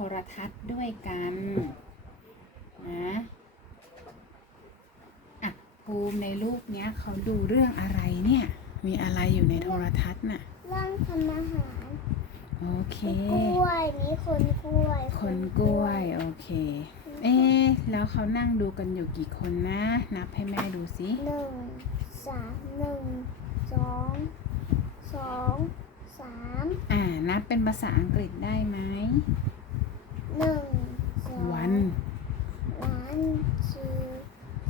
โทรทัศน์ด้วยกันนะอะภูมิในรูปเนี้ยเขาดูเรื่องอะไรเนี่ย มีอะไรอยู่ในโทรทัศน์น่ะเรื่องทำอาหารโอเค กล้วยนี่คนกล้วยคนกล้วย โอเค เอ๊ะแล้วเขานั่งดูกันอยู่กี่คนนะ นับให้แม่ดูสิหนึ่งสามหนึ่งสองสองสามอ่านับเป็นภาษาอังกฤษได้ไหม หนึ่งสองวัน one two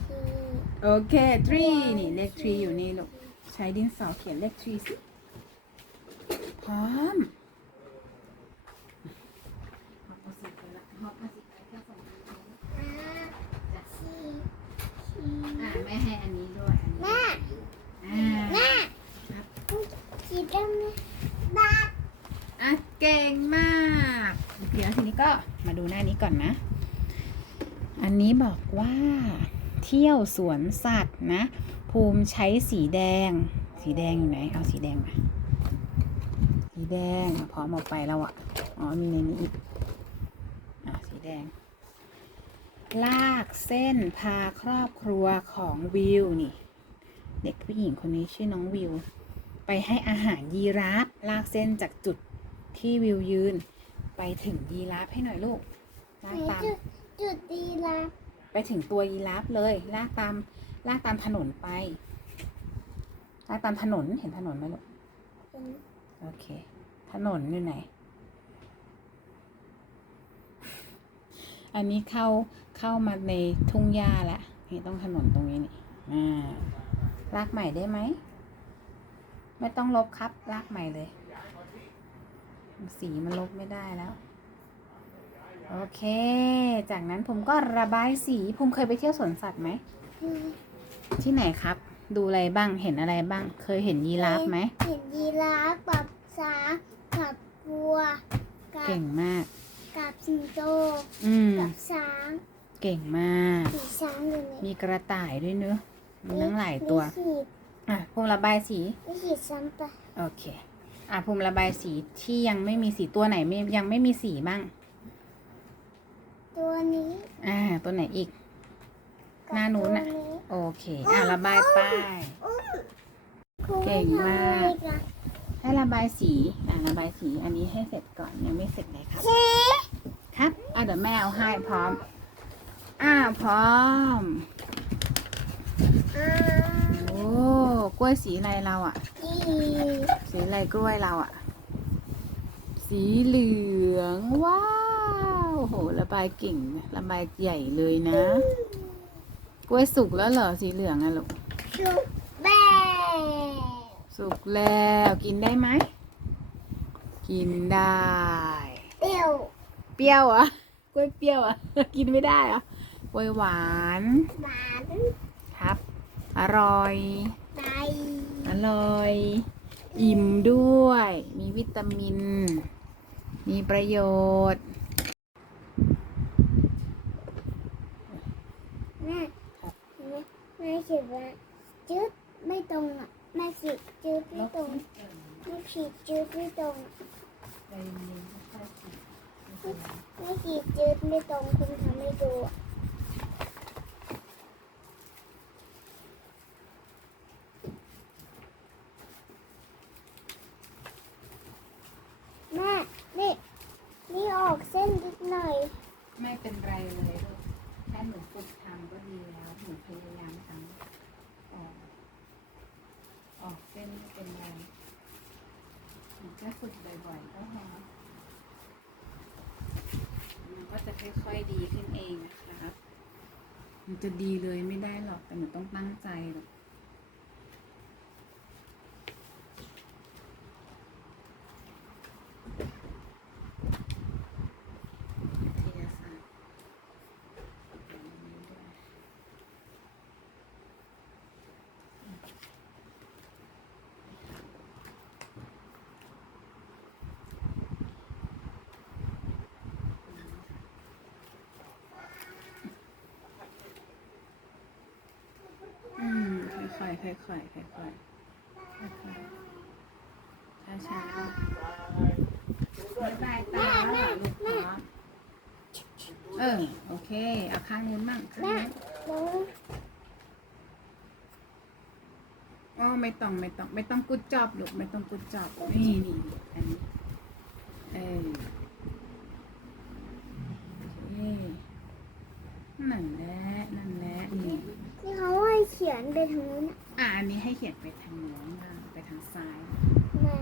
three โอเค three นี่ เลข three อยู่นี่ลูก ใช้ดินสอเขียนเลข three สิ พร้อม ห้าสี่สี่ อ่าแม่ให้อันนี้ด้วยอันนี้ แม่ อ่า แม่ ครับ คิดได้ไหมบ้า อะเก่งมากเดี๋ยวทีนี้ก็มา ดูหน้านี้ก่อนนะ อันนี้บอกว่าเที่ยวสวนสัตว์นะ ภูมิใช้สีแดง สีแดงอยู่ไหน เอาสีแดงมา สีแดงพร้อมออกไปแล้วอะอ๋อ มีในนี้อีกอะสีแดง ลากเส้นพาครอบครัวของวิวนี่ เด็กผู้หญิงคนนี้ชื่อน้องวิว ไปให้อาหารยีราฟลากเส้นจากจุดที่วิวยืน ไปถึงยีราฟให้หน่อยลูกลากตามจุดจุดดีละไปถึงตัวยีราฟเลย ลากตามลากตามถนนไป ลากตามถนนเห็นถนนไหมลูกเป็นโอเค ถนนอยู่ไหน อันนี้เข้าเข้ามาในทุ่งหญ้าแล้วนี่ต้องถนนตรงนี้นี่อ่าลากใหม่ได้ไหม ไม่ต้องลบครับ ลากใหม่เลย สีมันลบไม่ได้แล้ว โอเค จากนั้นผมก็ระบายสีผมเคยไปเที่ยวสวนสัตว์ไหม ที่ไหนครับ ดูอะไรบ้าง เห็นอะไรบ้าง เคยเห็นยีราฟไหม เห็นยีราฟกับช้างกับวัวกับเก่งมาก กับสิงโตอืมกับช้างเก่งมากสีช้างอยู่นี่มีกระต่ายด้วยเนอะมีทั้งหลายตัว มีขีดอะภูมิระบายสี มีขีดซ้ำไป โอเค อะภูมิระบายสีที่ยังไม่มีสีตัวไหนไม่ยังไม่มีสีบ้าง ตัวนี้อ่าตัวไหนอีกกับหน้านู้นตัวน่ะนี้โอเค อะระบายไปครูเก่งมากทำอะไรกันให้ระบายสี อะระบายสี อันนี้ให้เสร็จก่อนยังไม่เสร็จเลยครับสีครับ อะเดี๋ยวแม่เอาให้พร้อม อ่าพร้อมอ่าโอ้ กล้วยสีอะไรเราอะอีสีอะไรกล้วยเราอะสีเหลืองว้าวโหระบายเก่งนะระบายใหญ่เลยนะ กล้วยสุกแล้วเหรอสีเหลืองอะลูกชุบแม่สุกแล้วกินได้ไหมกินได้เตี้ยวเปรี้ยวเหรอะกล้วยเปรี้ยวเหรอะกินไม่ได้เหรอะกล้วยหวานหวานครับ อร่อย ไตอร่อย อิ่มด้วย มีวิตามิน มีประโยชน์แม่แม่แม่ขีดว่าจืดไม่ตรงอะแม่ขีดจืดไม่ตรงแม่ขีดจืดไม่ตรงแม่ขีดจืดไม่ตรงคุณทำให้ดูอะแม่นี่นี่ออกเส้นนิดหน่อย ไม่เป็นไรเลยลูกแค่หนูฝึกทำก็ดีแล้ว หนูพยายามทำออกออกเส้นไม่เป็นไรหนูแค่ฝึก บ่อยๆก็พอมันก็จะค่อยๆดีขึ้นเองนะครับมันจะดีเลยไม่ได้หรอกแต่หนูต้องตั้งใจหรอกวิทยาศาสตร์ อืม ค่อยๆค่อยๆค่อยๆค่อยๆค่อยๆช้าๆบ๊ายบายตาแล้วเหรอลูกพร้อมเออโอเคเอาข้างนู้นบ้างข้างแม่นู้นแล้วอ๋อไม่ต้องไม่ต้อง ไม่ต้องกุดจอบลูกไม่ต้องกุดจอบนี่นี่นี่อันนี้เออโอเคนั่นแหละนั่นแหละนี่ที่เขาให้เขียนไปทางนู้นน่ะอะอันนี้ให้เขียนไปทางโน้นบ้างไปทางซ้ายแม่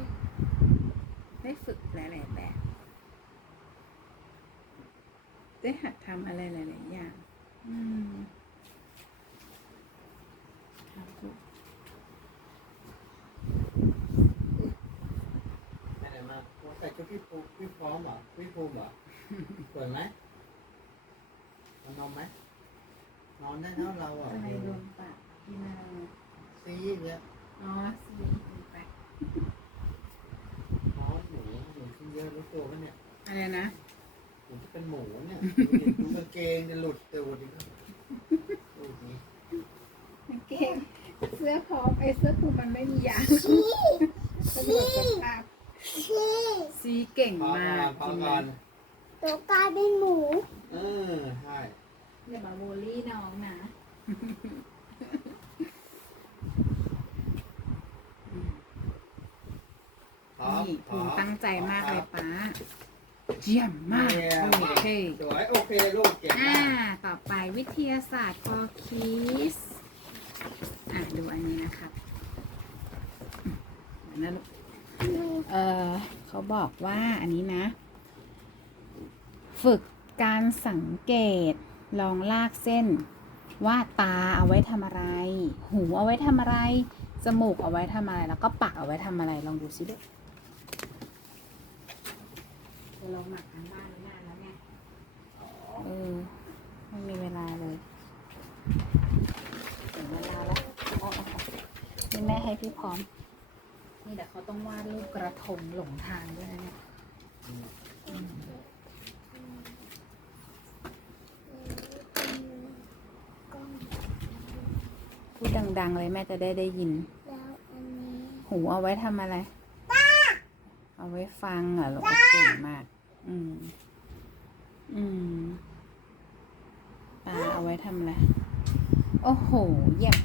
ได้ฝึกหลายๆแบบ ได้หัดทำอะไรหลายๆอย่าง อืมครับลูกไปไหนมาใส่ชุดพี่ภูพี่พร้อมเหรอพี่ภูมิเหรอเปิดไหมมานอนไหมนอนได้แล้วเราอะ อะไรรวมปาก กินอะไรซีเลยอ๋อสิไปนอนหนูหนูขึ้นเยอะรู้ตัวปะเนี่ยอะไรนะหนูจะเป็นหมูเนี่ยดูดิดูกางเกงจะหลุดตัวดิดูดิกางเกงเสื้อพร้อมไอ้เสื้อคลุมมันไม่มียางชี้ก็เหมือนสภาพชี้ซีเก่งพอมาก ก่อนพอก่อนตัวกลายเป็นหมู เออใช่อย่ามาโวลี่น้องนะ พร้อม นี่ พร้ ภู อม มิตั้ง ใจมากเลยป้าเยี่ยมมากเยี่ยมโอเคสวยโอเคลูกเก่งอ่ามากต่อไปวิทยาศาสตร์ for kids อะดูอันนี้นะครับอืมเดี๋ยวนะลูกเออเขาบอกว่าอันนี้นะ ฝึกการสังเกตลองลากเส้น ว่าตาเอาไว้ทำอะไร หูเอาไว้ทำอะไร จมูกเอาไว้ทำอะไร แล้วก็ปากเอาไว้ทำอะไรลองดูซิ ลูกเราหมักทางบ้านนานแล้วไงเออไม่มีเวลาเลยถึงเวลาแล้วอ๋อนี่แม่ให้พี่พร้อม นี่เดี๋ยวเขาต้องวาดรูปกระทงหลงทางด้วยนะเนี่ยอืมพูดดังๆเลยแม่จะได้ได้ยิน แล้วอันนี้ หูเอาไว้ทำอะไร เอาไว้ฟังเหรอลูกเก่งมาก อืม อืม ตาเอาไว้ทำอะไร โอ้โห เยี่ยม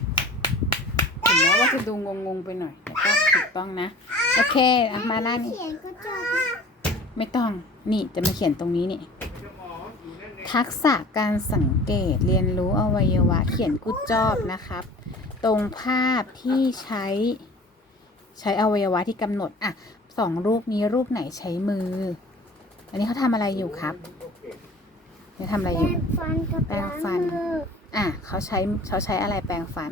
ถึงแม้ว่าจะดูงงๆไปหน่อย แต่ก็ถูกต้องนะ โอเคอะมาหน้านี้เขียนก็จบไม่ต้อง นี่จะมาเขียนตรงนี้นี่ ทักษะการสังเกตเรียนรู้อวัยวะ เขียนกุดจอบนะครับ ตรงภาพที่ใช้ ใช้อวัยวะที่กำหนด อะสองรูปนี้รูปไหนใช้มือ อันนี้เขาทำอะไรอยู่ครับเขาทำอะไรแปอยู่รงฟันกับแปรงล้างฟันมืออะเขาใช้เขาใช้อะไรแปรงฟัน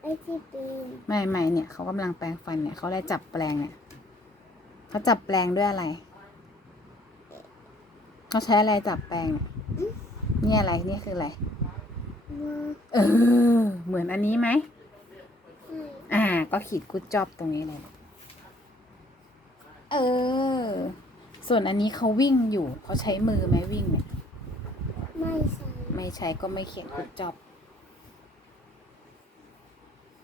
ไอ้ที่ปีนไม่ไม่เนี่ยเขากำลังแปรงฟันเนี่ยเขาเลยจับแปรงเนี่ยเขาจับแปรงด้วยอะไรเขาใช้อะไรจับแปรงเนี่ยนี่อะไรนี่คืออะไร มือเออ เหมือนอันนี้ไหมให้อ่า ก็ขีดกุดจอบตรงนี้เลย เออ ส่วนอันนี้เขาวิ่งอยู่เขาใช้มือไหมวิ่งเนี่ยไม่ใส่ไม่ใช้ก็ไม่เขียนกุดจอบ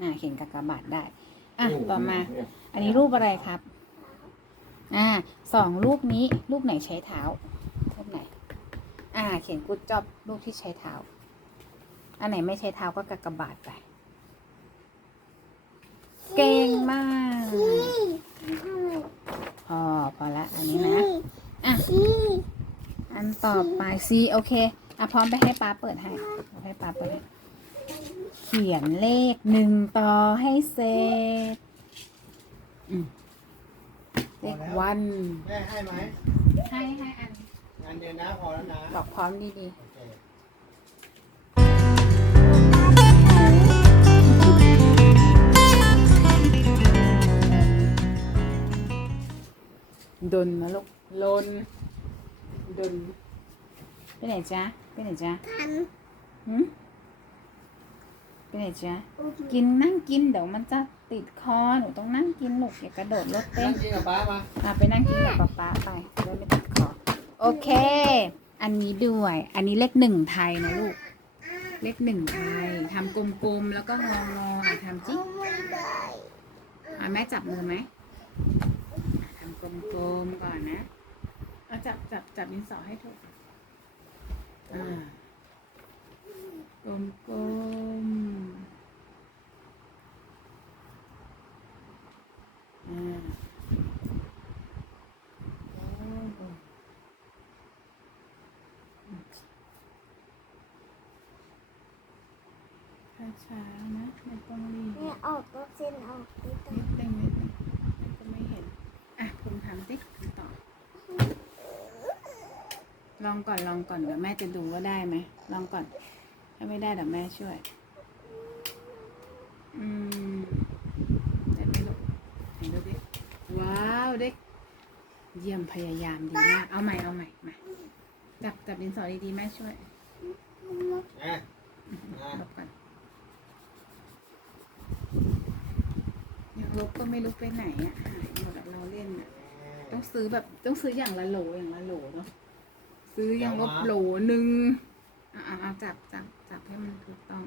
อ่าเขียนกากบาทได้ อะต่อมา อันนี้รูปอะไรครับ อ่าสองรูปนี้รูปไหนใช้เท้ารูปไหน อ่า เขียนกุดจอบรูปที่ใช้เท้า อันไหนไม่ใช้เท้าก็กากบาทไปเก่งมากขี้ทำไมพ อพอละอันนี้นะอะขี้อันต่อไปซีโอเคอะพร้อมไปให้ป้าเปิดให้เอาให้ป้าเปิดให้เขียนเลขหนึ่งต่อให้เสร็จอืมเลขวันแม่ให้ไหมให้ให้อัน งานเดียวนะพอแล้วนะ บอกพร้อมดีโอเคๆ ดนนะลูกลนดนไปไหนจ๊ะไปไหนจ๊ะทันหืมไปไหนจ๊ะอุ้มกินนั่งกินเดี๋ยวมันจะติดคอหนูต้องนั่งกินลูกอย่ากระโดดรถเต้นั่นงกินกับป้ามาอะไปนั่งกินกับป๊าป๊าไปจะได้ไม่ติดคอโอเค อันนี้ด้วย อันนี้เลขหนึ่งไทยนะลูก เลขหนึ่งไทยทำกลมๆแล้วก็งองๆอะทำจิเอาไม่ได้อะแม่จับมือไหมทำ กลมๆก่อนนะ เอาจับจับจับดินสอให้ถูกอ่ากลมกลมๆอ่าโอ้ช้าๆนะไม่ต้องรีบแม่ออกก็เส้นออกไม่ต้องนิดนึงนิดนึงก็ไม่เห็น อะภูมิทำสิทำต่อ ลองก่อนลองก่อนเดี๋ยวแม่จะดูว่าได้ไหมลองก่อน ถ้าไม่ได้เดี๋ยวแม่ช่วย อืมได้ไหมลูกไหนดูดิว้าวเด็กเยี่ยมพยายามดีมาก เอาใหม่เอาใหม่มาจับจับดินสอดีๆแม่ช่วยอะอะลบก่อนยังลบก็ไม่รู้ไปไหนอะหายหมดอะเราเล่นอะ ต้องซื้อแบบต้องซื้ออย่างละโหลอย่างละโหลเนาะ ซื้ออย่างลบโหลหนึ่งอะอะเอาจับจับจับให้มันถูกต้อง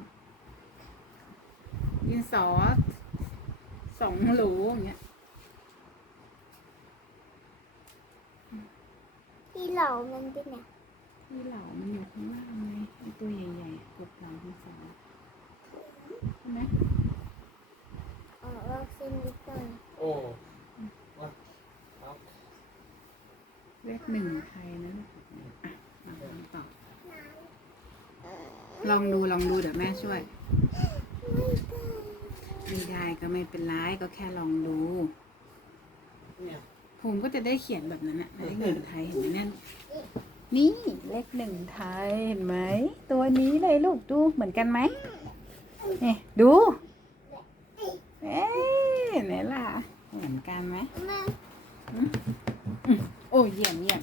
ดินสอสองโหลอย่างเงี้ยที่เหล่ามันเป็นไงที่เหลามันอยู่ข้างล่างไงไอตัวใหญ่ๆกบเหลาดินสอใช่ไหมออกออกเส้นนิดหน่อยโอ้ว่าเอาเลขหนึ่งไทยนะอะมาลองต่อ ลองดูลองดูเดี๋ยวแม่ช่วย ไม่ได้ก็ไม่เป็นไรก็แค่ลองดูเนี่ยภูมิก็จะได้เขียนแบบนั้นอะเลขหนึ่งไทยเห็นไหมนั่นนี่เลขหนึ่งไทยเห็นไหมตัวนี้เลยลูกดูเหมือนกันไหมนี่ดูเอ๊ะไหนล่ะเหมือนกันไหมโอ้เยี่ยมเยี่ยม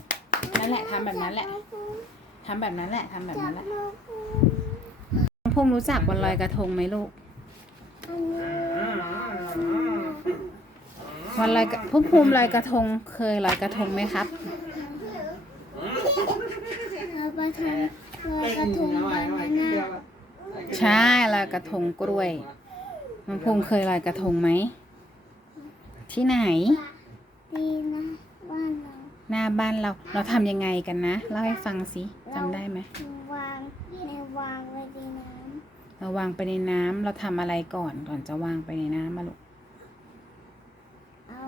นั่นแหละทำแบบนั้นแหละทำแบบนั้นแหละทำแบบนั้นแหละ น้องภูมิรู้จักวันลอยกระทงไหมลูก วันลอยกระภูมิภูมิลอยกระทงเคยลอยกระทงไหมครับ เราไปทำเรากระทงบานาน่าใช่ลอยกระทงกล้วย น้องภูมิเคยลอยกระทงไหม ที่ไหน ดีนะบ้านเราหน้าบ้านเรา เราทำยังไงกันนะ เล่าให้ฟังสิจำได้ไหม วางในวางไว้ เราวางไปในน้ำเราทำอะไรก่อนก่อนจะวางไปในน้ำมาลูกำเอา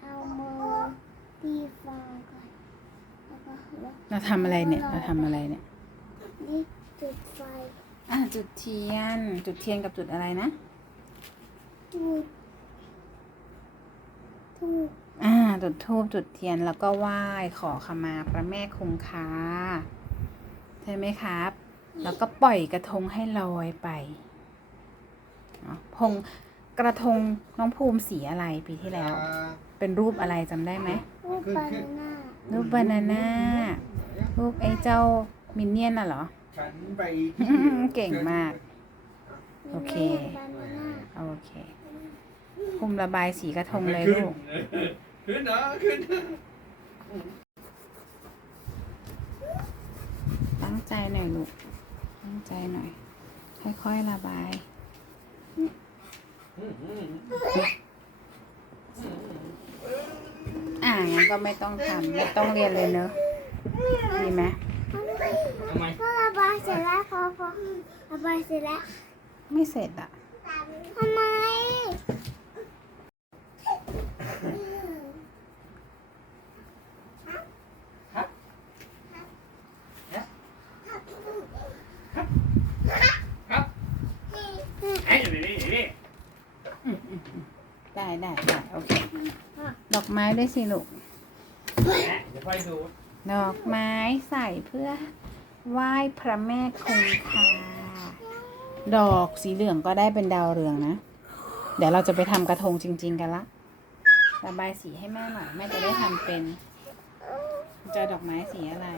เอามือตีฟองก่อนแล้วก็แล้วเราทำอะไรเนี่ยเราทำอะไรเนี่ยนี่จุดไฟอะจุดเทียน จุดเทียนกับจุดอะไรนะทูบทูบอ่าจุดธูปจุดเทียนแล้วก็ไหว้ขอขมาพระแม่คงคาใช่ไหมครับ แล้วก็ปล่อยกระทงให้ลอยไปเนาะพงกระทงน้องภูมิสีอะไรปีที่แล้ว เป็นรูปอะไรจำได้ไหมรูปบานาน่ารูปบานาน่ารูปไอ้เจ้ามินเนี่ยนน่ะเหรอฉันไปอื้อหือเก่งมาก โอเคบานาน่าโอเคภูมิระบายสีกระทงเลยลูกขึ้นนะขึ้นนะตั้งใจหน่อยลูก ตั้งใจหน่อย ค่อยๆระบาย อ่างั้นก็ไม่ต้องทำไม่ต้องเรียนเลยเนอะดีไหมทำไมพอระบายเสร็จแล้วพอพอระบายเสร็จแล้ว ไม่เสร็จอะทำไม ไอ้นี่นี่นี่ ได้ได้ได้โอเค ด อกไม้ด้วยสิลูก ดอกไม้ใส่เพื่อไหว้พระแม่คงคา ดอกสีเหลืองก็ได้เป็นดาวเรืองนะ เดี๋ยวเราจะไปทำกระทงจริง ๆ กันละ ระบายสีให้แม่หน่อยแม่จะได้ทำเป็น จะดอกไม้สีอะไร